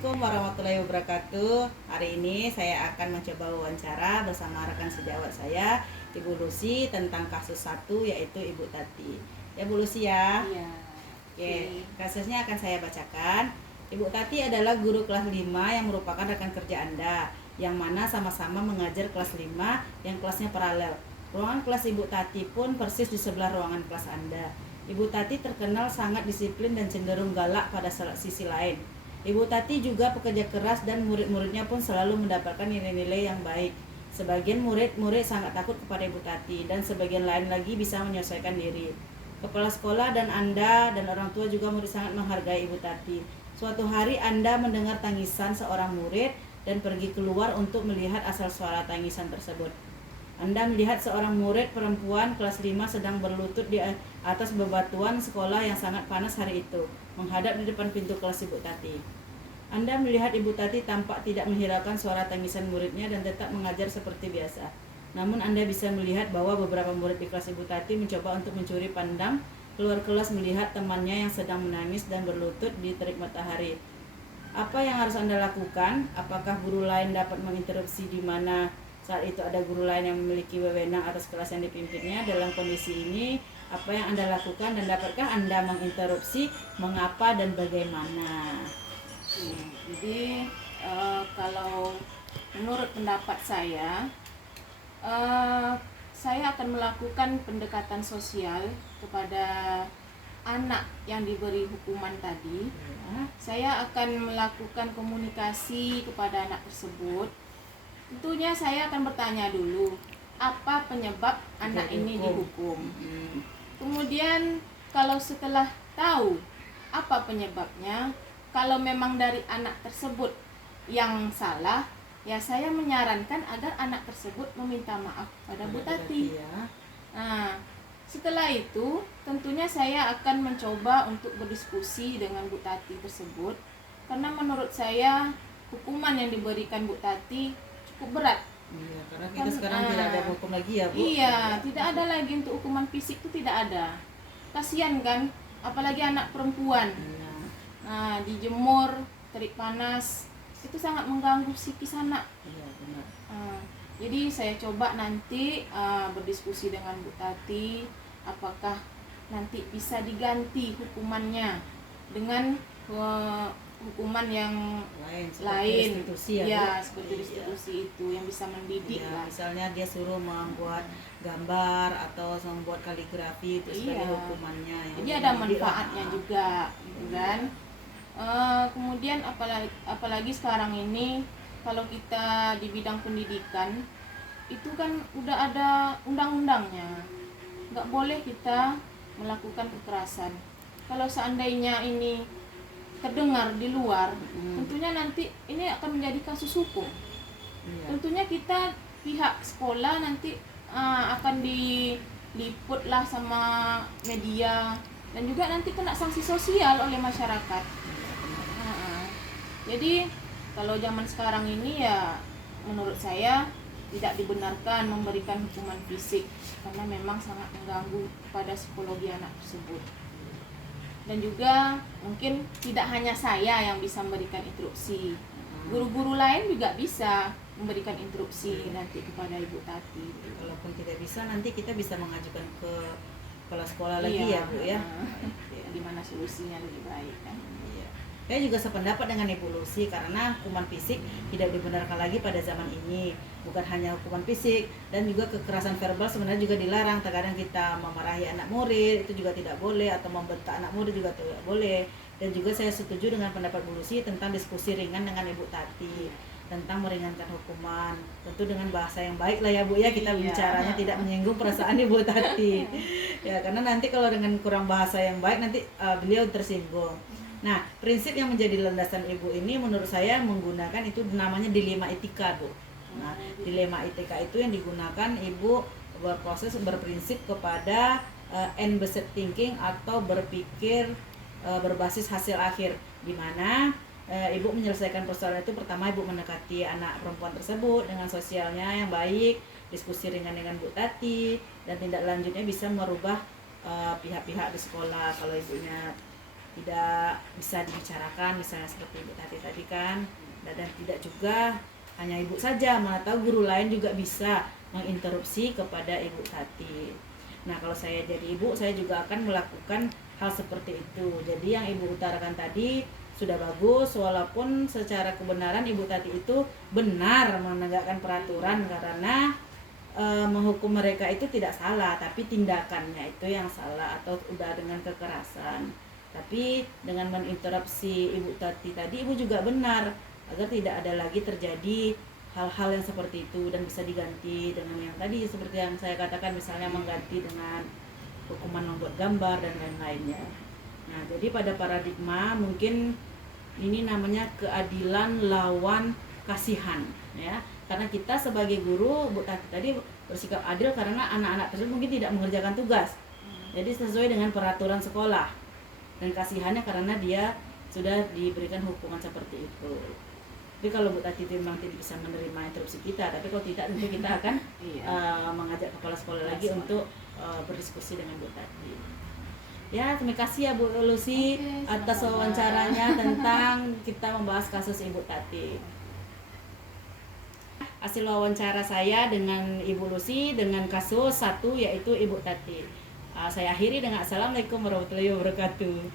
Assalamualaikum warahmatullahi wabarakatuh. Hari ini saya akan mencoba wawancara bersama rekan sejawat saya, Ibu Lucy, tentang kasus satu, yaitu Ibu Tati. Ya Bu Lucy ya. Iya. Oke, kasusnya akan saya bacakan. Ibu Tati adalah guru kelas 5 yang merupakan rekan kerja Anda, yang mana sama-sama mengajar kelas 5 yang kelasnya paralel. Ruangan kelas Ibu Tati pun persis di sebelah ruangan kelas Anda. Ibu Tati terkenal sangat disiplin dan cenderung galak pada sisi lain. Ibu Tati juga pekerja keras dan murid-muridnya pun selalu mendapatkan nilai-nilai yang baik. Sebagian murid-murid sangat takut kepada Ibu Tati dan sebagian lain lagi bisa menyelesaikan diri. Kepala sekolah dan Anda dan orang tua juga murid sangat menghargai Ibu Tati. Suatu hari Anda mendengar tangisan seorang murid dan pergi keluar untuk melihat asal suara tangisan tersebut. Anda melihat seorang murid perempuan kelas 5 sedang berlutut di atas bebatuan sekolah yang sangat panas hari itu, menghadap di depan pintu kelas Ibu Tati. Anda melihat Ibu Tati tampak tidak menghiraukan suara tangisan muridnya dan tetap mengajar seperti biasa. Namun Anda bisa melihat bahwa beberapa murid di kelas Ibu Tati mencoba untuk mencuri pandang keluar kelas melihat temannya yang sedang menangis dan berlutut di terik matahari. Apa yang harus Anda lakukan? Apakah guru lain dapat menginterupsi di mana saat itu ada guru lain yang memiliki wewenang atas kelas yang dipimpinnya? Dalam kondisi ini, apa yang Anda lakukan dan dapatkah Anda menginterupsi, mengapa dan bagaimana? Jadi kalau menurut pendapat saya akan melakukan pendekatan sosial kepada anak yang diberi hukuman tadi. Saya akan melakukan komunikasi kepada anak tersebut. Tentunya saya akan bertanya dulu, apa penyebab anak ini dihukum. Kemudian kalau setelah tahu apa penyebabnya, kalau memang dari anak tersebut yang salah, ya saya menyarankan agar anak tersebut meminta maaf pada Bu Tati. Nah, setelah itu tentunya saya akan mencoba untuk berdiskusi dengan Bu Tati tersebut, karena menurut saya hukuman yang diberikan Bu Tati cukup berat. Iya, karena kita sekarang tidak ada hukum lagi ya Bu. Iya, tidak ada lagi untuk hukuman fisik itu tidak ada. Kasihan kan, apalagi anak perempuan. Nah, dijemur, terik panas, itu sangat mengganggu psikis anak. Iya, benar. Jadi saya coba nanti berdiskusi dengan Bu Tati, apakah nanti bisa diganti hukumannya dengan hukuman yang lain, restitusi seperti restitusi itu yang bisa mendidik lah. Misalnya dia suruh membuat gambar atau membuat kaligrafi itu sebagai hukumannya. Jadi ada manfaatnya juga, gitu kan. Kemudian apalagi sekarang ini kalau kita di bidang pendidikan itu kan udah ada undang-undangnya, nggak boleh kita melakukan kekerasan. Kalau seandainya ini terdengar di luar, tentunya nanti ini akan menjadi kasus hukum. Tentunya kita pihak sekolah nanti akan diliput lah sama media dan juga nanti kena sanksi sosial oleh masyarakat. Jadi kalau zaman sekarang ini ya menurut saya tidak dibenarkan memberikan hukuman fisik karena memang sangat mengganggu pada psikologi anak tersebut. Dan juga mungkin tidak hanya saya yang bisa memberikan instruksi, guru-guru lain juga bisa memberikan instruksi nanti kepada Ibu Tati. Walaupun tidak bisa, nanti kita bisa mengajukan ke kepala sekolah lagi ya Bu ya. Gimana solusinya lebih baik kan? Saya juga sependapat dengan Ibu Lucy karena hukuman fisik tidak dibenarkan lagi pada zaman ini. Bukan hanya hukuman fisik dan juga kekerasan verbal sebenarnya juga dilarang. Terkadang kita memarahi anak murid itu juga tidak boleh, atau membentak anak murid juga tidak boleh. Dan juga saya setuju dengan pendapat Bu Lucy tentang diskusi ringan dengan Ibu Tati tentang meringankan hukuman, tentu dengan bahasa yang baik lah ya Bu ya, kita bicaranya tidak menyinggung perasaan Ibu Tati. Ya, karena nanti kalau dengan kurang bahasa yang baik nanti beliau tersinggung. Nah, prinsip yang menjadi landasan Ibu ini menurut saya menggunakan itu namanya dilema etika, Bu. Nah, dilema etika itu yang digunakan Ibu berproses berprinsip kepada end-based thinking atau berpikir berbasis hasil akhir, di mana Ibu menyelesaikan persoalan itu. Pertama, Ibu mendekati anak perempuan tersebut dengan sosialnya yang baik, diskusi ringan dengan Bu Tati, dan tindak lanjutnya bisa merubah pihak-pihak di sekolah kalau ibunya tidak bisa dibicarakan, misalnya seperti Ibu Tati tadi kan. Dan tidak juga hanya Ibu saja, mana tahu guru lain juga bisa menginterupsi kepada Ibu Tati. Nah, kalau saya jadi ibu, saya juga akan melakukan hal seperti itu. Jadi yang Ibu utarakan tadi sudah bagus, walaupun secara kebenaran Ibu Tati itu benar menegakkan peraturan, karena menghukum mereka itu tidak salah, tapi tindakannya itu yang salah, atau udah dengan kekerasan. Tapi dengan menginterupsi Ibu Tati tadi, Ibu juga benar agar tidak ada lagi terjadi hal-hal yang seperti itu, dan bisa diganti dengan yang tadi seperti yang saya katakan, misalnya mengganti dengan hukuman membuat gambar dan lain-lainnya. Nah, jadi pada paradigma mungkin ini namanya keadilan lawan kasihan, ya. Karena kita sebagai guru, Bu Tati tadi bersikap adil karena anak-anak tersebut mungkin tidak mengerjakan tugas. Jadi sesuai dengan peraturan sekolah. Dan kasihannya karena dia sudah diberikan hukuman seperti itu. Tapi kalau Bu Tati memang tidak bisa menerima interupsi kita, tapi kalau tidak tentu kita akan mengajak kepala sekolah lagi untuk berdiskusi dengan Bu Tati. Ya, terima kasih ya Bu Lucy atas wawancaranya tentang kita membahas kasus Ibu Tati. Hasil wawancara saya dengan Ibu Lucy dengan kasus 1 yaitu Ibu Tati. Saya akhiri dengan Assalamualaikum warahmatullahi wabarakatuh.